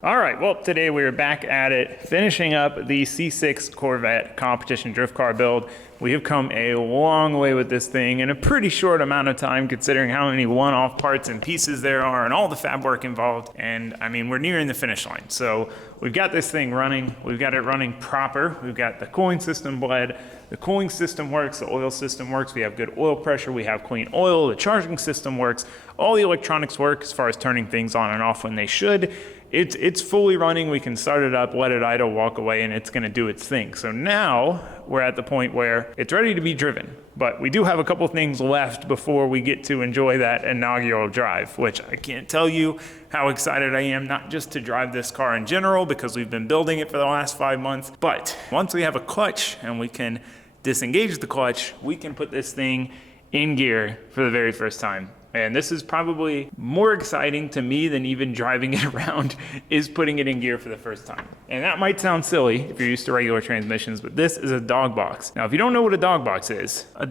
All right, well, today we're back at it, finishing up the C6 Corvette competition drift car build. We have come a long way with this thing in a pretty short amount of time, considering how many one-off parts and pieces there are and all the fab work involved. And I mean, we're nearing the finish line. So we've got this thing running. We've got it running proper. We've got the cooling system bled. The cooling system works. The oil system works. We have good oil pressure. We have clean oil. The charging system works. All the electronics work as far as turning things on and off when they should. It's fully running. We can start it up, let it idle, walk away, and it's gonna do its thing. So now we're at the point where it's ready to be driven. But we do have a couple things left before we get to enjoy that inaugural drive, which I can't tell you how excited I am, not just to drive this car in general, because we've been building it for the last 5 months, but once we have a clutch and we can disengage the clutch, we can put this thing in gear for the very first time. And this is probably more exciting to me than even driving it around, is putting it in gear for the first time. And that might sound silly if you're used to regular transmissions, but this is a dogbox. Now, if you don't know what a dogbox is a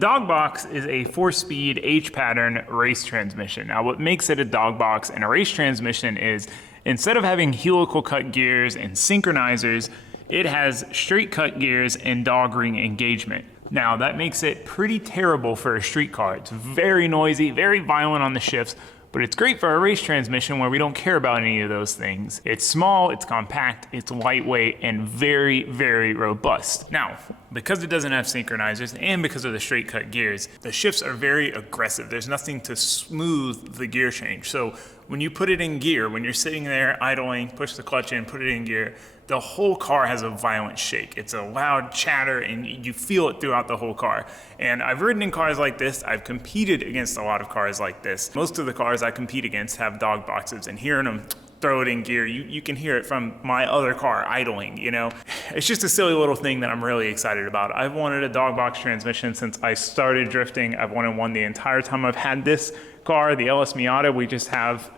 4-speed H-pattern race transmission. Now, what makes it a dogbox and a race transmission is instead of having helical cut gears and synchronizers, it has straight cut gears and dog ring engagement. Now, that makes it pretty terrible for a street car. It's very noisy, very violent on the shifts, but it's great for a race transmission where we don't care about any of those things. It's small, it's compact, it's lightweight, and very, very robust. Now, because it doesn't have synchronizers and because of the straight cut gears, the shifts are very aggressive. There's nothing to smooth the gear change. So when you put it in gear, when you're sitting there idling, push the clutch in, put it in gear, the whole car has a violent shake. It's a loud chatter and you feel it throughout the whole car. And I've ridden in cars like this. I've competed against a lot of cars like this. Most of the cars I compete against have dog boxes, and hearing them throw it in gear, you can hear it from my other car idling, you know? It's just a silly little thing that I'm really excited about. I've wanted a dog box transmission since I started drifting. I've wanted one the entire time I've had this car, the LS Miata. We just have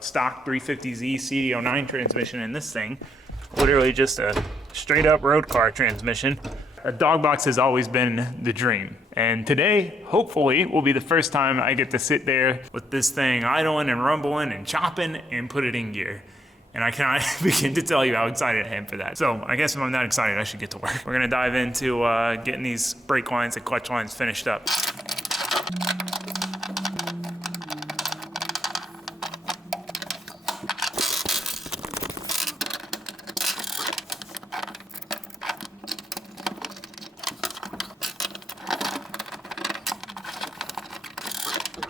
stock 350Z CD09 transmission in this thing. Literally just a straight up road car transmission. A dog box has always been the dream. And today, hopefully, will be the first time I get to sit there with this thing idling and rumbling and chopping and put it in gear. And I cannot begin to tell you how excited I am for that. So I guess if I'm that excited, I should get to work. We're gonna dive into getting these brake lines and clutch lines finished up.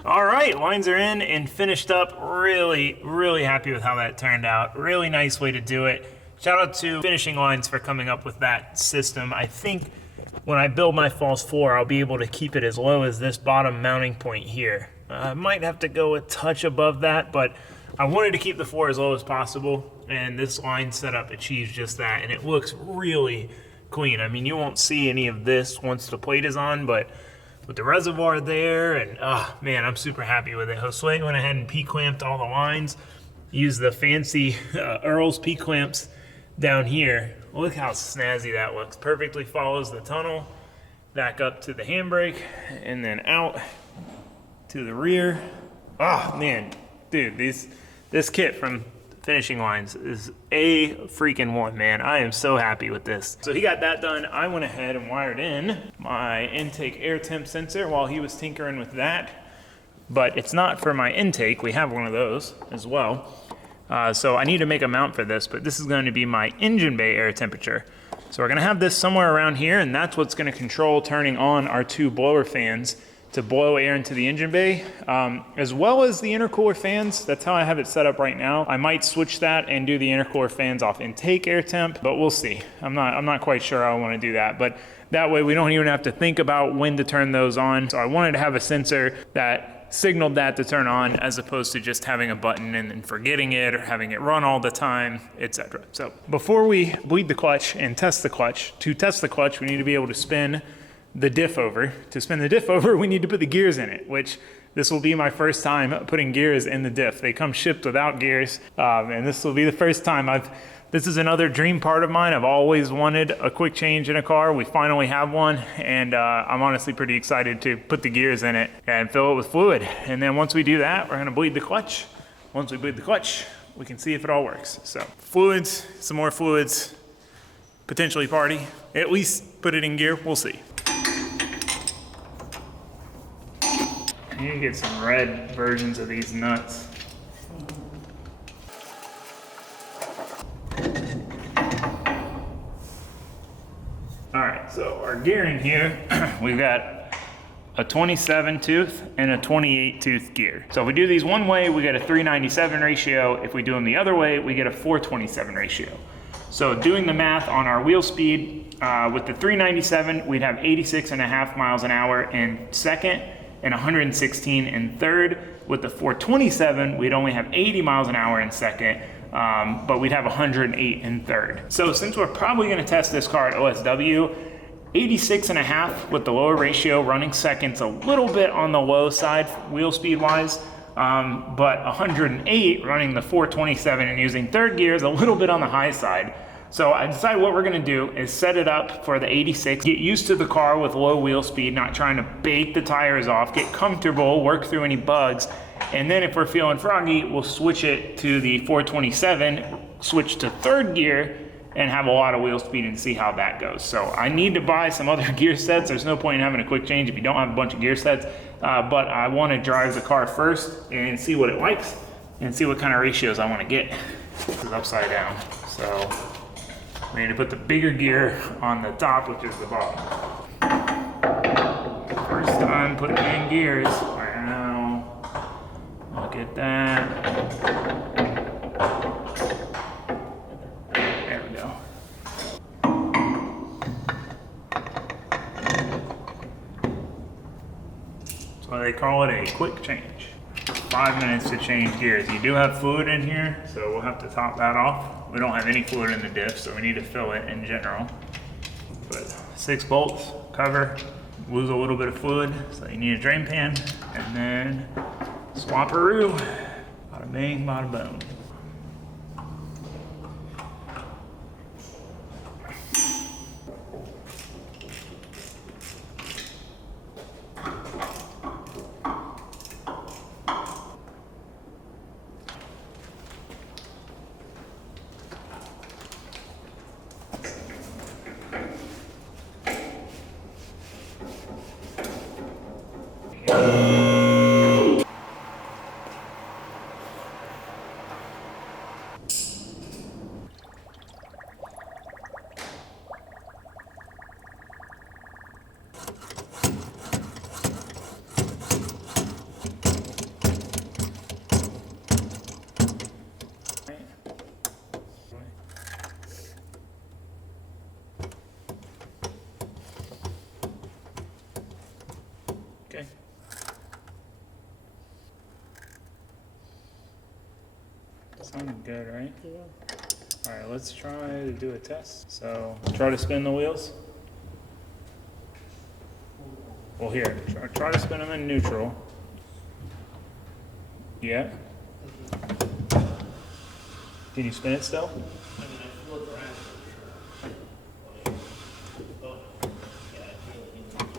All right, lines are in and finished up. Really, really happy with how that turned out. Really nice way to do it. Shout out to Finishing Lines for coming up with that system. I think when I build my false floor, I'll be able to keep it as low as this bottom mounting point here. I might have to go a touch above that, but I wanted to keep the floor as low as possible, and this line setup achieves just that, and it looks really clean. I mean, you won't see any of this once the plate is on, but with the reservoir there, and man, I'm super happy with it. Josue went ahead and P-clamped all the lines, used the fancy Earl's P-clamps down here. Look how snazzy that looks. Perfectly follows the tunnel, back up to the handbrake, and then out to the rear. Oh man, dude, this kit from Finishing Lines is a freaking one, man. I am so happy with this. So he got that done. I went ahead and wired in my intake air temp sensor while he was tinkering with that. But it's not for my intake. We have one of those as well. So I need to make a mount for this, but this is going to be my engine bay air temperature. So we're going to have this somewhere around here, and that's what's going to control turning on our 2 blower fans to blow air into the engine bay, as well as the intercooler fans. That's how I have it set up right now. I might switch that and do the intercooler fans off intake air temp, but we'll see. I'm not quite sure how I want to do that, but that way we don't even have to think about when to turn those on. So I wanted to have a sensor that signaled that to turn on, as opposed to just having a button and then forgetting it or having it run all the time, etc. So before we bleed the clutch and test the clutch, to test the clutch, we need to be able to spin the diff over. To spin the diff over, we need to put the gears in it, which this will be my first time putting gears in the diff. They come shipped without gears, and this will be the first time this is another dream part of mine. I've always wanted a quick change in a car. We finally have one, and I'm honestly pretty excited to put the gears in it and fill it with fluid. And then once we do that, we're gonna bleed the clutch. Once we bleed the clutch, we can see if it all works. So fluids, some more fluids, potentially party. At least put it in gear, we'll see. You can get some red versions of these nuts. All right, so our gearing here, we've got a 27 tooth and a 28 tooth gear. So if we do these one way, we get a 397 ratio. If we do them the other way, we get a 427 ratio. So doing the math on our wheel speed, with the 397, we'd have 86.5 miles an hour in second and 116 in third. With the 427, we'd only have 80 miles an hour in second, but we'd have 108 in third. So since we're probably gonna test this car at OSW, 86.5 with the lower ratio running second's a little bit on the low side wheel speed wise, but 108 running the 427 and using third gear is a little bit on the high side. So I decided what we're gonna do is set it up for the 86, get used to the car with low wheel speed, not trying to bake the tires off, get comfortable, work through any bugs, and then if we're feeling froggy, we'll switch it to the 427, switch to third gear, and have a lot of wheel speed and see how that goes. So I need to buy some other gear sets. There's no point in having a quick change if you don't have a bunch of gear sets, but I wanna drive the car first and see what it likes and see what kind of ratios I wanna get. This is upside down, so we need to put the bigger gear on the top, which is the bottom. First time putting in gears. Wow. Look at that. There we go. So they call it a quick change. 5 minutes to change gears. You do have fluid in here, so we'll have to top that off. We don't have any fluid in the diff, so we need to fill it in general. But 6 bolts, cover, lose a little bit of fluid, so you need a drain pan, and then swapperoo. Bada bing, bada boom. Okay. Sounding good, right? Yeah. All right, let's try to do a test. So try to spin the wheels. Well, here, try to spin them in neutral. Yeah. Can you spin it still?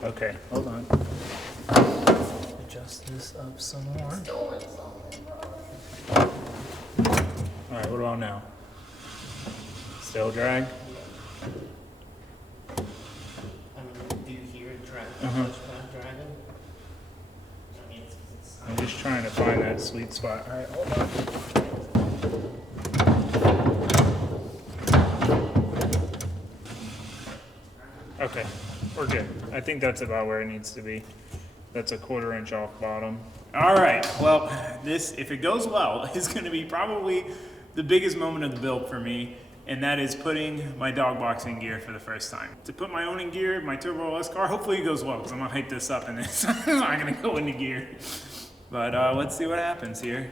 Okay, hold on. Adjust this up some more. All right, what about now? Still drag? I mean, do you hear it drag? Dragging? I mean, I'm just trying to find that sweet spot. All right, hold on. Okay, we're good. I think that's about where it needs to be. That's a 1/4 inch off bottom. All right, well, this, if it goes well, is gonna be probably the biggest moment of the build for me, and that is putting my dog box in gear for the first time. To put my own in gear, my Turbo OS car, hopefully it goes well, because I'm gonna hype this up and it's not gonna go into gear. But let's see what happens here.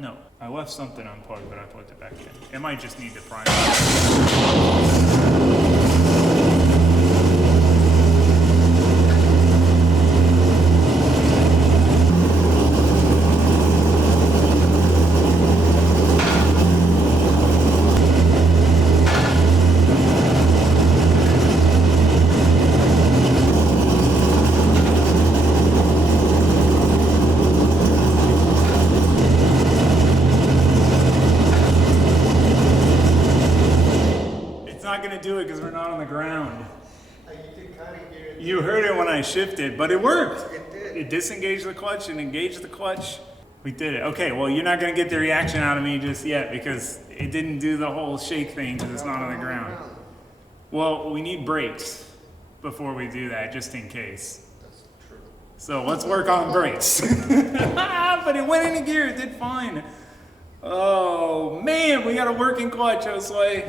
No. I left something unplugged, but I plugged it back in. It might just need to prime. can't do it because we're not on the ground. You can kind of hear it. You heard it when I shifted, but it worked. It did. It disengaged the clutch and engaged the clutch. We did it. Okay, well, you're not going to get the reaction out of me just yet because it didn't do the whole shake thing because it's not on the ground. Well, we need brakes before we do that, just in case. That's true. So let's work on brakes. But it went into gear, it did fine. Oh man, we got a working clutch. I was like,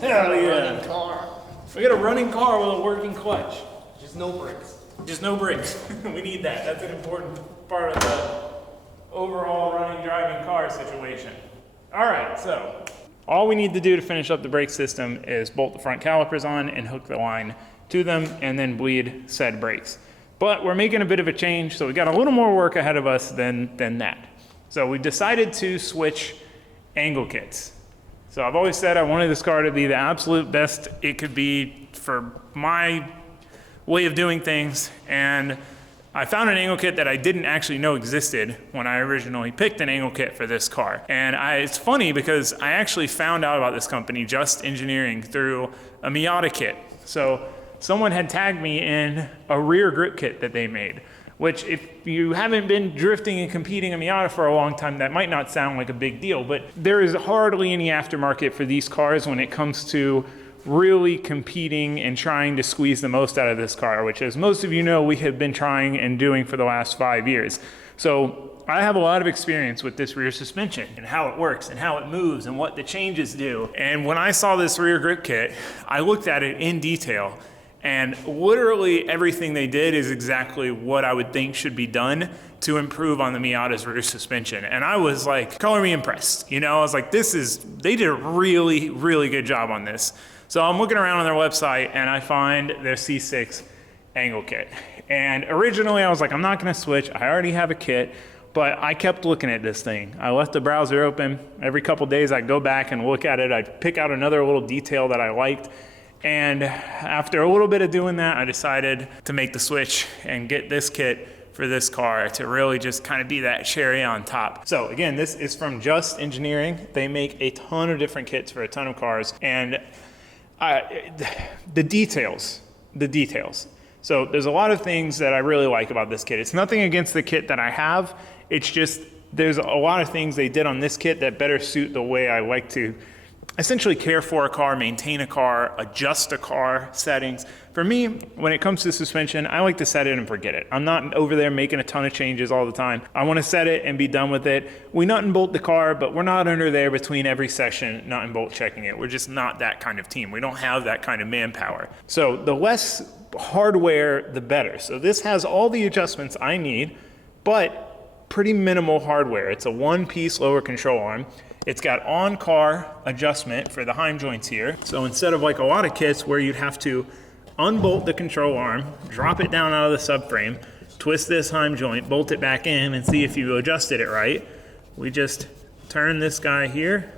hell yeah. Car. We got a running car with a working clutch. Just no brakes. Just no brakes. We need that. That's an important part of the overall running, driving car situation. All right, so all we need to do to finish up the brake system is bolt the front calipers on and hook the line to them and then bleed said brakes. But we're making a bit of a change, so we got a little more work ahead of us than that. So we decided to switch angle kits. So I've always said I wanted this car to be the absolute best it could be for my way of doing things, and I found an angle kit that I didn't actually know existed when I originally picked an angle kit for this car. And it's funny because I actually found out about this company, Just Engineering, through a Miata kit. So someone had tagged me in a rear grip kit that they made, which if you haven't been drifting and competing in Miata for a long time, that might not sound like a big deal, but there is hardly any aftermarket for these cars when it comes to really competing and trying to squeeze the most out of this car, which, as most of you know, we have been trying and doing for the last 5 years. So I have a lot of experience with this rear suspension and how it works and how it moves and what the changes do. And when I saw this rear grip kit, I looked at it in detail, and literally everything they did is exactly what I would think should be done to improve on the Miata's rear suspension. And I was like, color me impressed. You know, I was like, they did a really, really good job on this. So I'm looking around on their website and I find their C6 angle kit. And originally I was like, I'm not gonna switch, I already have a kit, but I kept looking at this thing. I left the browser open. Every couple days I'd go back and look at it. I'd pick out another little detail that I liked. And after a little bit of doing that, I decided to make the switch and get this kit for this car to really just kind of be that cherry on top. So again, this is from Just Engineering. They make a ton of different kits for a ton of cars, and the details. So there's a lot of things that I really like about this kit. It's nothing against the kit that I have. It's just there's a lot of things they did on this kit that better suit the way I like to essentially care for a car, maintain a car, adjust a car settings. For me, when it comes to suspension, I like to set it and forget it. I'm not over there making a ton of changes all the time. I want to set it and be done with it. We nut and bolt the car, but we're not under there between every session nut and bolt checking it. We're just not that kind of team. We don't have that kind of manpower. So the less hardware, the better. So this has all the adjustments I need, but pretty minimal hardware. It's a one-piece lower control arm. It's got on-car adjustment for the heim joints here. So instead of like a lot of kits where you'd have to unbolt the control arm, drop it down out of the subframe, twist this heim joint, bolt it back in, and see if you adjusted it right, we just turn this guy here,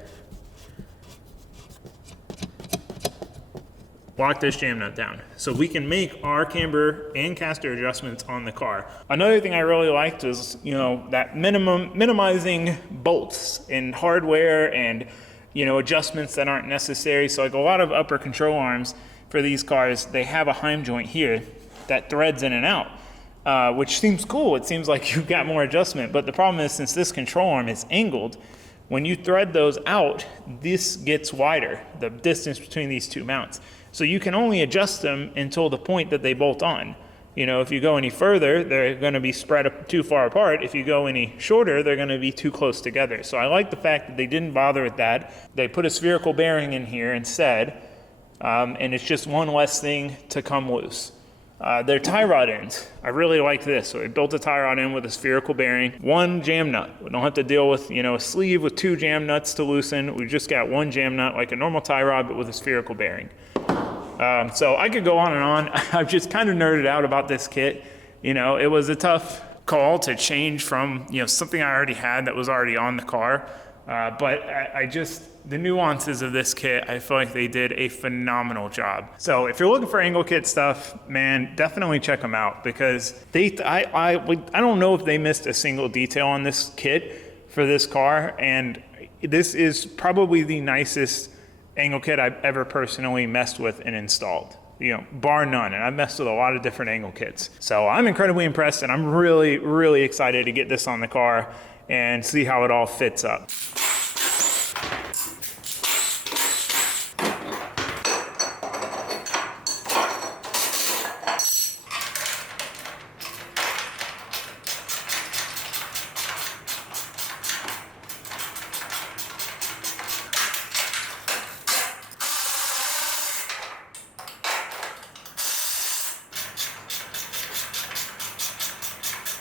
lock this jam nut down. So we can make our camber and caster adjustments on the car. Another thing I really liked was, you know, that minimizing bolts and hardware and, you know, adjustments that aren't necessary. So like a lot of upper control arms for these cars, they have a heim joint here that threads in and out, which seems cool. It seems like you've got more adjustment, but the problem is, since this control arm is angled, when you thread those out, this gets wider, the distance between these two mounts. So you can only adjust them until the point that they bolt on. You know, if you go any further, they're going to be spread too far apart. If you go any shorter, they're going to be too close together. So I like the fact that they didn't bother with that. They put a spherical bearing in here instead, and it's just one less thing to come loose. Their tie rod ends, I really like this. So they built a tie rod end with a spherical bearing, one jam nut. We don't have to deal with, you know, a sleeve with two jam nuts to loosen. We just got one jam nut, like a normal tie rod, but with a spherical bearing. So I could go on and on. I've just kind of nerded out about this kit. You know, it was a tough call to change from, you know, something I already had that was already on the car. But I just, the nuances of this kit, I feel like they did a phenomenal job. So if you're looking for angle kit stuff, man, definitely check them out, because I don't know if they missed a single detail on this kit for this car. And this is probably the nicest angle kit I've ever personally messed with and installed. You know, bar none. And I've messed with a lot of different angle kits. So I'm incredibly impressed, and I'm really, really excited to get this on the car and see how it all fits up.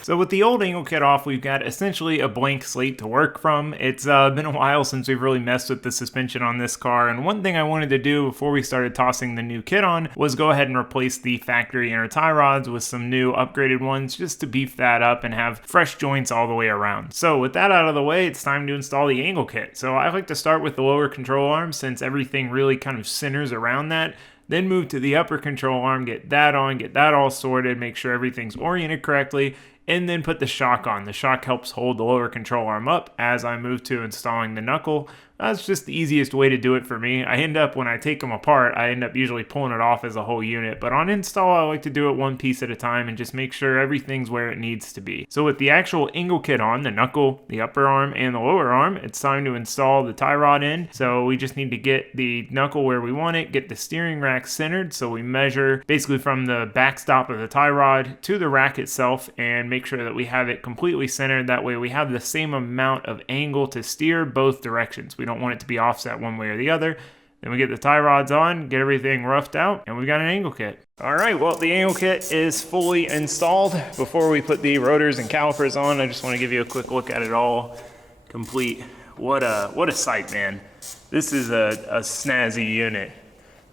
So with the old angle kit off, we've got essentially a blank slate to work from. It's been a while since we've really messed with the suspension on this car, and one thing I wanted to do before we started tossing the new kit on was go ahead and replace the factory inner tie rods with some new upgraded ones just to beef that up and have fresh joints all the way around. So with that out of the way, it's time to install the angle kit. So I like to start with the lower control arm since everything really kind of centers around that. Then move to the upper control arm, get that on, get that all sorted, make sure everything's oriented correctly, and then put the shock on. The shock helps hold the lower control arm up as I move to installing the knuckle. That's just the easiest way to do it for me. I end up, when I take them apart, I end up usually pulling it off as a whole unit. But on install, I like to do it one piece at a time and just make sure everything's where it needs to be. So with the actual angle kit on, the knuckle, the upper arm, and the lower arm, it's time to install the tie rod in. So we just need to get the knuckle where we want it, get the steering rack centered. So we measure basically from the backstop of the tie rod to the rack itself and make sure that we have it completely centered. That way we have the same amount of angle to steer both directions. We don't want it to be offset one way or the other. Then we get the tie rods on, get everything roughed out, and we've got an angle kit. All right, well, the angle kit is fully installed. Before we put the rotors and calipers on, I just want to give you a quick look at it all complete. What a sight, man. This is a snazzy unit.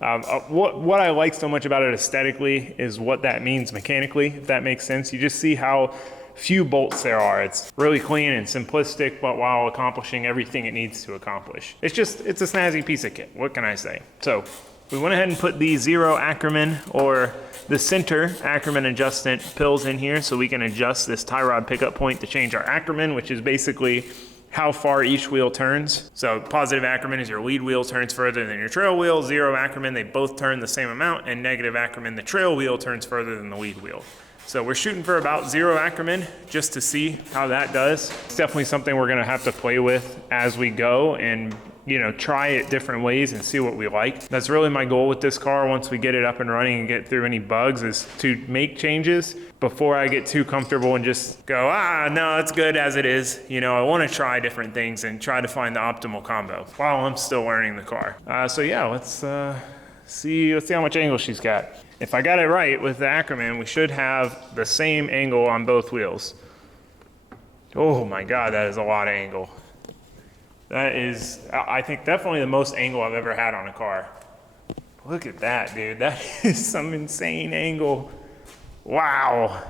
What I like so much about it aesthetically is what that means mechanically, if that makes sense. You just see how few bolts there are. It's really clean and simplistic, but while accomplishing everything it needs to accomplish. It's a snazzy piece of kit. What can I say? So we went ahead and put the 0 Ackerman or the center Ackerman Adjustment pills in here so we can adjust this tie rod pickup point to change our Ackerman, which is basically how far each wheel turns. So positive Ackerman is your lead wheel turns further than your trail wheel. 0 Ackerman, they both turn the same amount, and negative Ackerman, the trail wheel turns further than the lead wheel. So we're shooting for about 0 Ackerman just to see how that does. It's definitely something we're gonna have to play with as we go and, you know, try it different ways and see what we like. That's really my goal with this car once we get it up and running and get through any bugs, is to make changes before I get too comfortable and just go, no, it's good as it is. You know, I wanna try different things and try to find the optimal combo while I'm still learning the car. So yeah, let's see how much angle she's got. If I got it right with the Ackerman, we should have the same angle on both wheels. Oh my God, that is a lot of angle. That is, I think, definitely the most angle I've ever had on a car. Look at that, dude. That is some insane angle. Wow.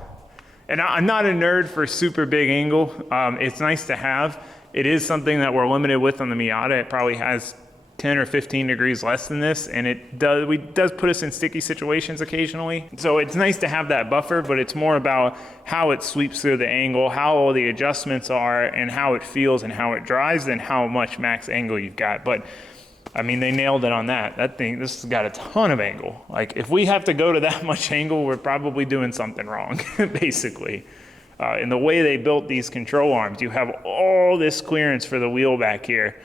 And I'm not a nerd for super big angle. It's nice to have. It is something that we're limited with on the Miata. It probably has 10 or 15 degrees less than this, and it does put us in sticky situations occasionally. So it's nice to have that buffer, but it's more about how it sweeps through the angle, how all the adjustments are, and how it feels and how it drives, than how much max angle you've got. But I mean, they nailed it on that. This has got a ton of angle. Like, if we have to go to that much angle, we're probably doing something wrong, basically. In the way they built these control arms, you have all this clearance for the wheel back here.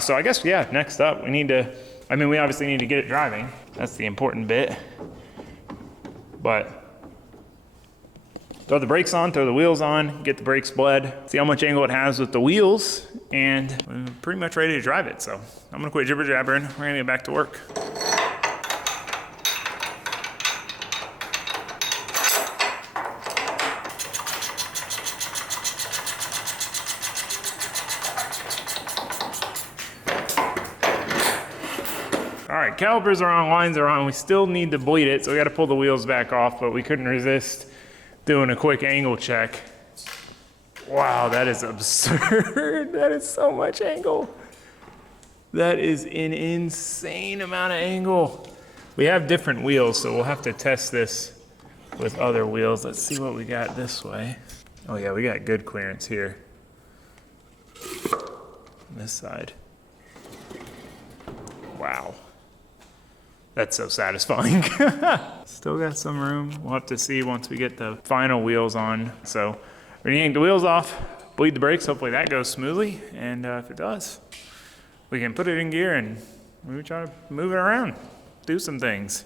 So I guess, yeah, next up, we obviously need to get it driving. That's the important bit. But throw the brakes on, throw the wheels on, get the brakes bled, see how much angle it has with the wheels, and we're pretty much ready to drive it. So I'm gonna quit jibber jabbering. We're gonna get back to work. All right, calipers are on, lines are on. We still need to bleed it, so we got to pull the wheels back off, but we couldn't resist doing a quick angle check. Wow, that is absurd. That is so much angle. That is an insane amount of angle. We have different wheels, so we'll have to test this with other wheels. Let's see what we got this way. Oh yeah, we got good clearance here. On this side. Wow. That's so satisfying. Still got some room. We'll have to see once we get the final wheels on. So we're gonna yank the wheels off, bleed the brakes. Hopefully that goes smoothly. And if it does, we can put it in gear and maybe try to move it around, do some things.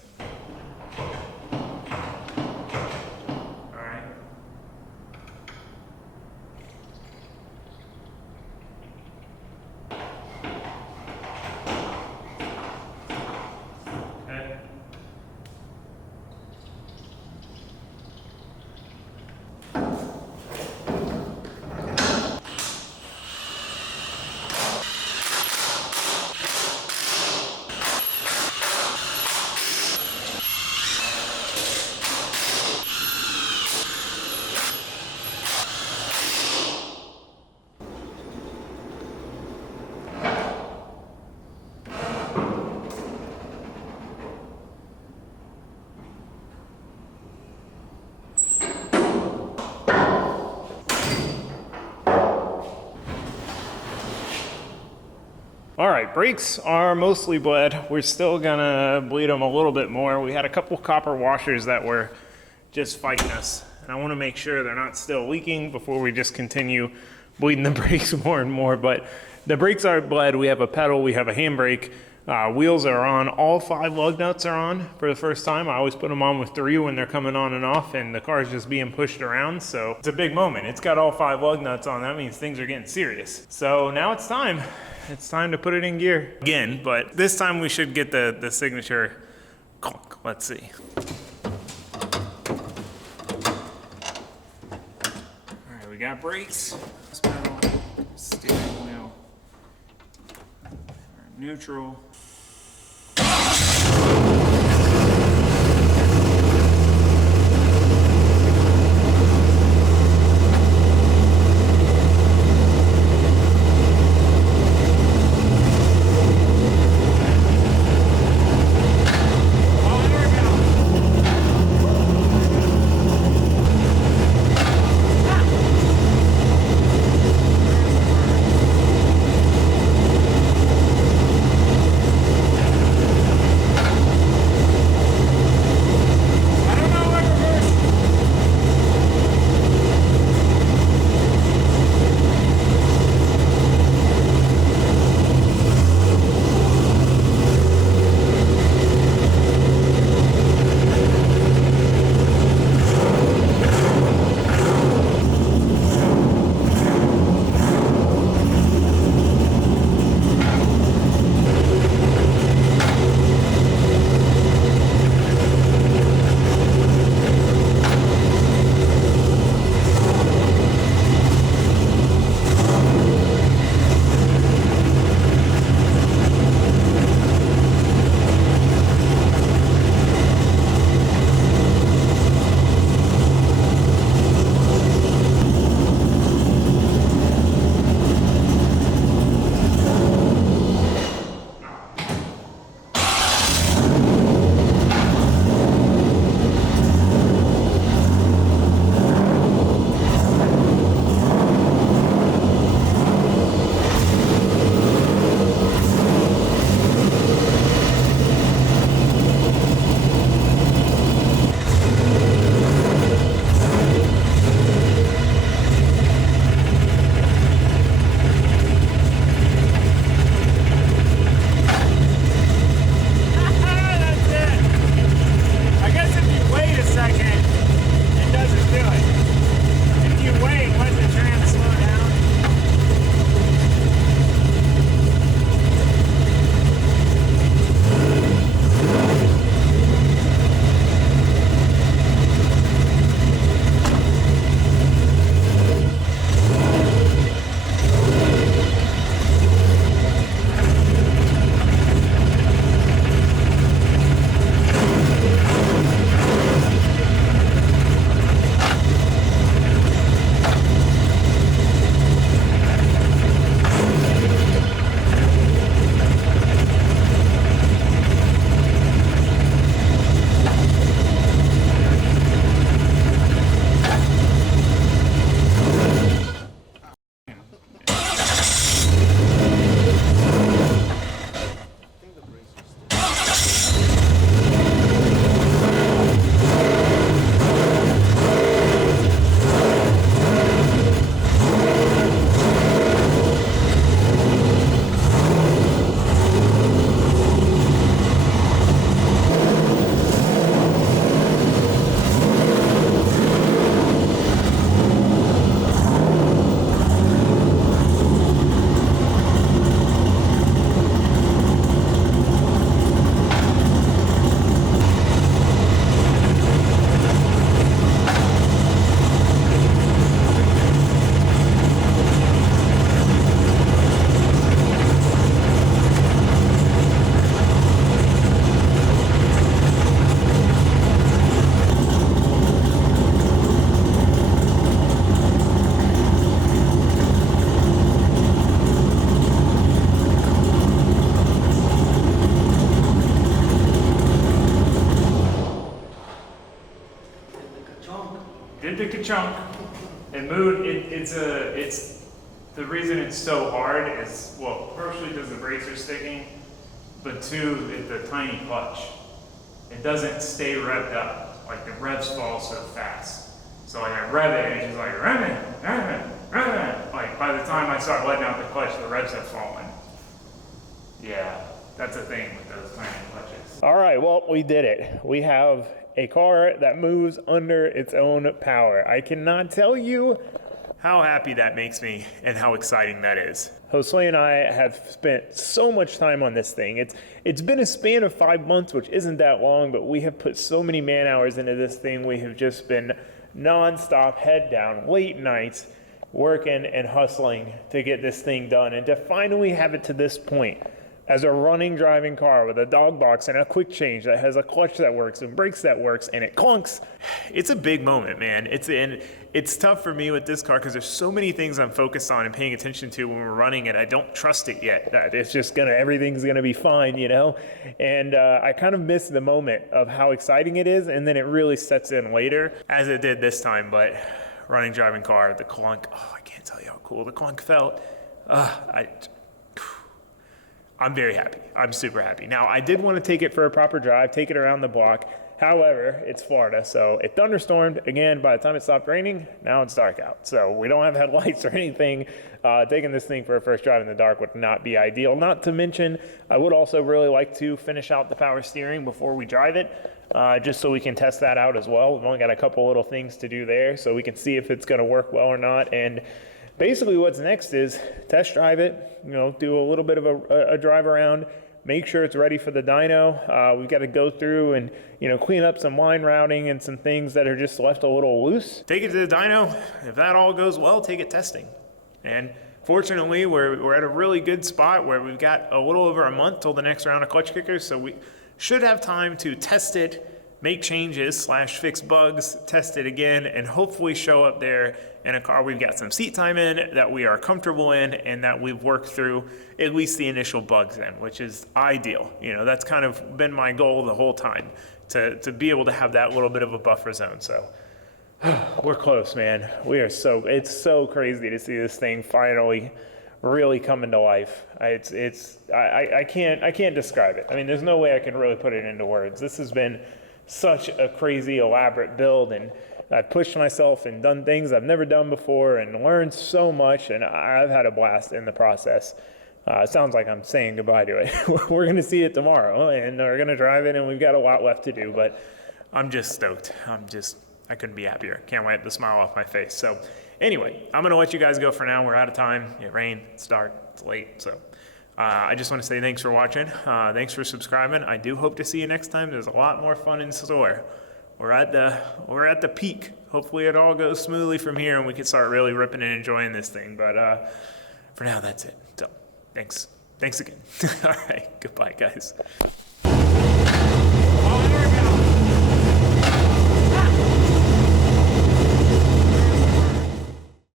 All right, brakes are mostly bled. We're still gonna bleed them a little bit more. We had a couple copper washers that were just fighting us, and I wanna make sure they're not still leaking before we just continue bleeding the brakes more and more. But the brakes are bled. We have a pedal, we have a handbrake. Wheels are on. All 5 lug nuts are on for the first time. I always put them on with 3 when they're coming on and off, and the car's just being pushed around. So it's a big moment. It's got all 5 lug nuts on. That means things are getting serious. So now it's time. It's time to put it in gear again, but this time we should get the signature clunk. Let's see. All right, we got brakes, pedal, steering wheel, neutral. Chunk. Did the ka-chunk. It moved. It's the reason it's so hard is, well, partially because the brakes are sticking, but two, it's the tiny clutch. It doesn't stay revved up. Like the revs fall so fast. So like I rev it and it's just like revving. Like by the time I start letting out the clutch, the revs have fallen. Yeah, that's a thing with those tiny clutches. All right, well, we did it. We have a car that moves under its own power. I cannot tell you how happy that makes me and how exciting that is. Josue and I have spent so much time on this thing. It's been a span of 5 months, which isn't that long, but we have put so many man hours into this thing. We have just been non-stop, head down, late nights, working and hustling to get this thing done. And to finally have it to this point, as a running, driving car with a dog box and a quick change that has a clutch that works and brakes that works and it clunks. It's a big moment, man. It's tough for me with this car because there's so many things I'm focused on and paying attention to when we're running it. I don't trust it yet. That it's just everything's gonna be fine, you know? And I kind of miss the moment of how exciting it is, and then it really sets in later, as it did this time. But running, driving car, the clunk, oh, I can't tell you how cool the clunk felt. I'm very happy. I'm super happy. Now, I did want to take it for a proper drive, take it around the block. However, it's Florida, so it thunderstormed again. By the time it stopped raining, now it's dark out. So we don't have headlights or anything. Taking this thing for a first drive in the dark would not be ideal. Not to mention, I would also really like to finish out the power steering before we drive it, just so we can test that out as well. We've only got a couple little things to do there, so we can see if it's going to work well or not. And basically what's next is test drive it, you know, do a little bit of a drive around, make sure it's ready for the dyno. We've got to go through and, you know, clean up some line routing and some things that are just left a little loose. Take it to the dyno. If that all goes well, take it testing. And fortunately, we're at a really good spot where we've got a little over a month till the next round of clutch kickers, so we should have time to test it, make changes / fix bugs, test it again, and hopefully show up there in a car we've got some seat time in, that we are comfortable in, and that we've worked through at least the initial bugs in, which is ideal. You know, that's kind of been my goal the whole time, to be able to have that little bit of a buffer zone. So we're close, man. It's so crazy to see this thing finally really coming to life. I can't describe it. I mean, there's no way I can really put it into words. This has been such a crazy, elaborate build, and I've pushed myself and done things I've never done before and learned so much, and I've had a blast in the process. It sounds like I'm saying goodbye to it. We're going to see it tomorrow, and we're going to drive it, and we've got a lot left to do, but I'm just stoked. I couldn't be happier. Can't wipe the smile off my face. So anyway, I'm going to let you guys go for now. We're out of time. It rained, it's dark, it's late, so I just want to say thanks for watching. Thanks for subscribing. I do hope to see you next time. There's a lot more fun in store. We're at the peak. Hopefully it all goes smoothly from here and we can start really ripping and enjoying this thing. But for now, that's it. So thanks again. All right, goodbye, guys.